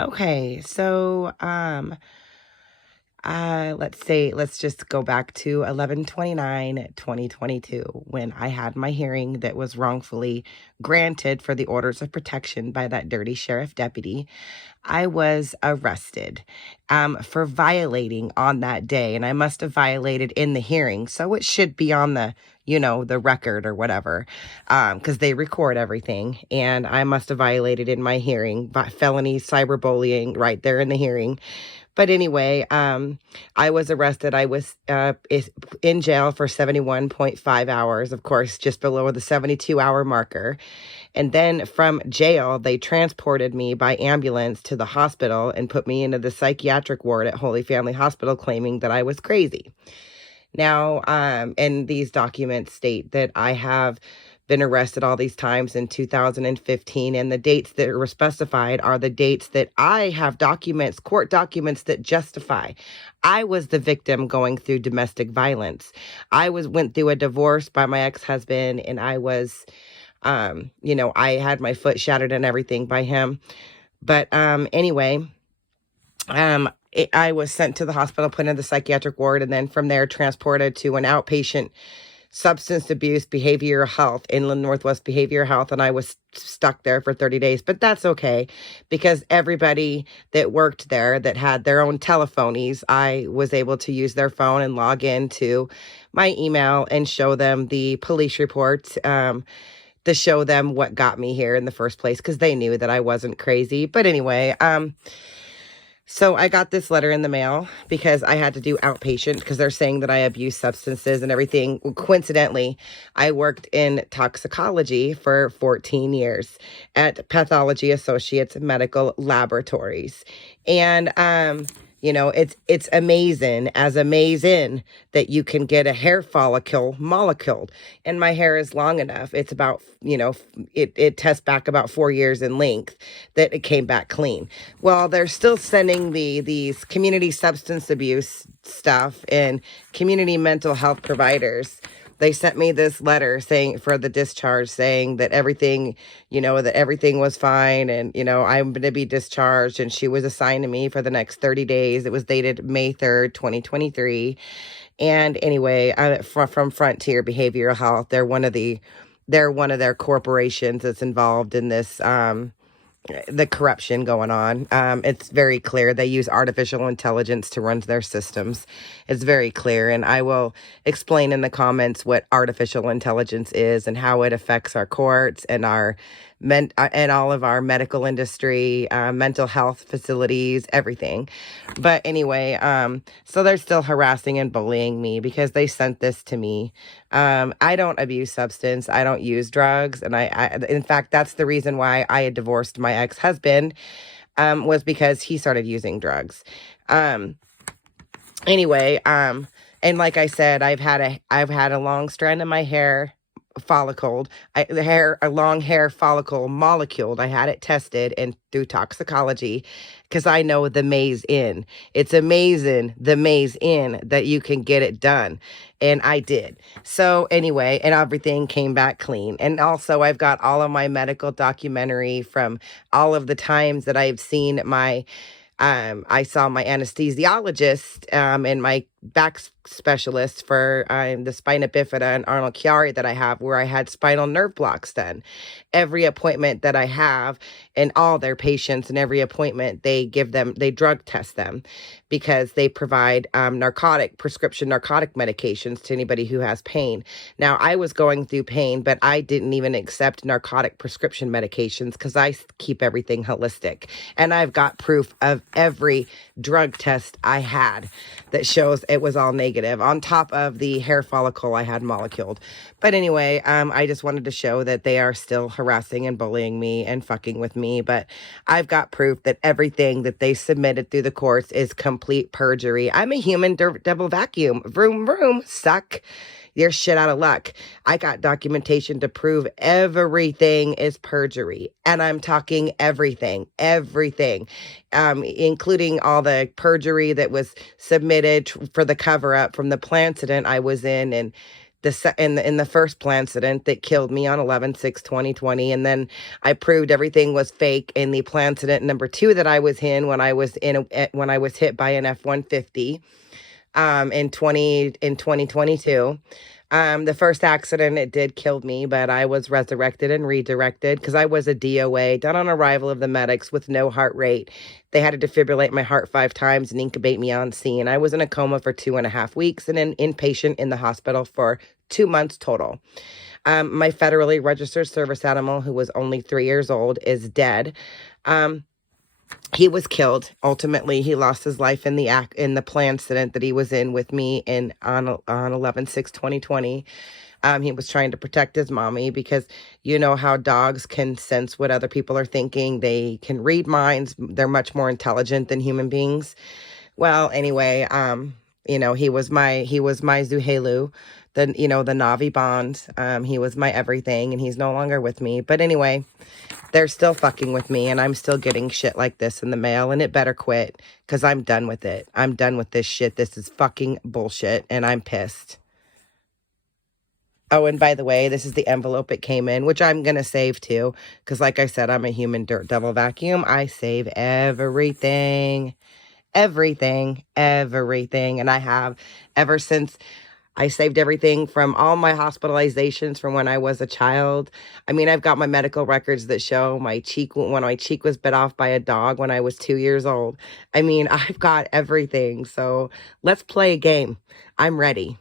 Okay, so let's just go back to 11/29/2022 when I had my hearing that was wrongfully granted for the orders of protection by that dirty sheriff deputy. I was arrested for violating on that day, and I must have violated in the hearing, so it should be on the record or whatever, because they record everything, and I must have violated in my hearing, felony cyberbullying right there in the hearing. But anyway, I was arrested. I was in jail for 71.5 hours, of course, just below the 72-hour marker. And then from jail, they transported me by ambulance to the hospital and put me into the psychiatric ward at Holy Family Hospital, claiming that I was crazy. Now, and these documents state that I have been arrested all these times in 2015, and the dates that were specified are the dates that I have court documents that justify. I was the victim going through domestic violence. Went through a divorce by my ex-husband, and I was, I had my foot shattered and everything by him. But anyway, I was sent to the hospital, put in the psychiatric ward, and then from there transported to an outpatient substance abuse behavioral health, Inland Northwest Behavioral Health, and I was stuck there for 30 days. But that's okay, because everybody that worked there that had their own telephonies, I was able to use their phone and log into my email and show them the police reports, to show them what got me here in the first place, because they knew that I wasn't crazy. But anyway, so I got this letter in the mail because I had to do outpatient because they're saying that I abuse substances and everything. Well, coincidentally, I worked in toxicology for 14 years at Pathology Associates Medical Laboratories. And, it's amazing that you can get a hair follicle molecule. And my hair is long enough. It's about, it tests back about 4 years in length that it came back clean. Well, they're still sending these community substance abuse stuff and community mental health providers. They sent me this letter saying for the discharge, saying that everything was fine, and, I'm going to be discharged. And she was assigned to me for the next 30 days. It was dated May 3rd, 2023. And anyway, I'm from Frontier Behavioral Health. They're one of their corporations that's involved in this, the corruption going on. It's very clear. They use artificial intelligence to run their systems. It's very clear. And I will explain in the comments what artificial intelligence is and how it affects our courts and and all of our medical industry, mental health facilities, everything. But anyway, so they're still harassing and bullying me because they sent this to me. I don't abuse substance. I don't use drugs. And in fact, that's the reason why I had divorced my ex-husband, was because he started using drugs. Anyway, and like I said, I've had a long strand of my hair follicled, a long hair follicle moleculed. I had it tested and through toxicology, because I know the maze in. It's amazing, the maze in, that you can get it done. And I did. So anyway, and everything came back clean. And also I've got all of my medical documentary from all of the times that I've seen I saw my anesthesiologist and my back specialist for the spina bifida and Arnold Chiari that I have, where I had spinal nerve blocks done. Every appointment that I have, and all their patients, and every appointment they drug test them, because they provide prescription narcotic medications to anybody who has pain. Now, I was going through pain, but I didn't even accept narcotic prescription medications because I keep everything holistic. And I've got proof of every drug test I had that shows it was all negative, on top of the hair follicle I had moleculed. But anyway, I just wanted to show that they are still harassing and bullying me and fucking with me. But I've got proof that everything that they submitted through the courts is complete perjury. I'm a human double vacuum. Vroom, vroom, suck. You're shit out of luck. I got documentation to prove everything is perjury. And I'm talking everything, including all the perjury that was submitted for the cover up from the plant incident I was in, and In the first Plancedent that killed me on 11/6/2020, and then I proved everything was fake in the Plancedent number 2 that I was in when I was when I was hit by an F-150 in 2022. The first accident, it did kill me, but I was resurrected and redirected because I was a DOA, done on arrival of the medics with no heart rate. They had to defibrillate my heart 5 times and incubate me on scene. I was in a coma for 2.5 weeks and an inpatient in the hospital for 2 months total. My federally registered service animal, who was only 3 years old, is dead. He was killed. Ultimately, he lost his life in the plane incident that he was in with me on 11/6/2020. He was trying to protect his mommy because you know how dogs can sense what other people are thinking. They can read minds. They're much more intelligent than human beings. Well, anyway, he was my Zuhelu, the Navi bond. He was my everything, and he's no longer with me. But anyway, they're still fucking with me, and I'm still getting shit like this in the mail, and it better quit, because I'm done with it. I'm done with this shit. This is fucking bullshit, and I'm pissed. Oh, and by the way, this is the envelope it came in, which I'm going to save too, because like I said, I'm a human dirt devil vacuum. I save everything, everything, everything, and I have ever since. I saved everything from all my hospitalizations from when I was a child. I mean, I've got my medical records that show when my cheek was bit off by a dog when I was 2 years old. I mean, I've got everything. So let's play a game. I'm ready.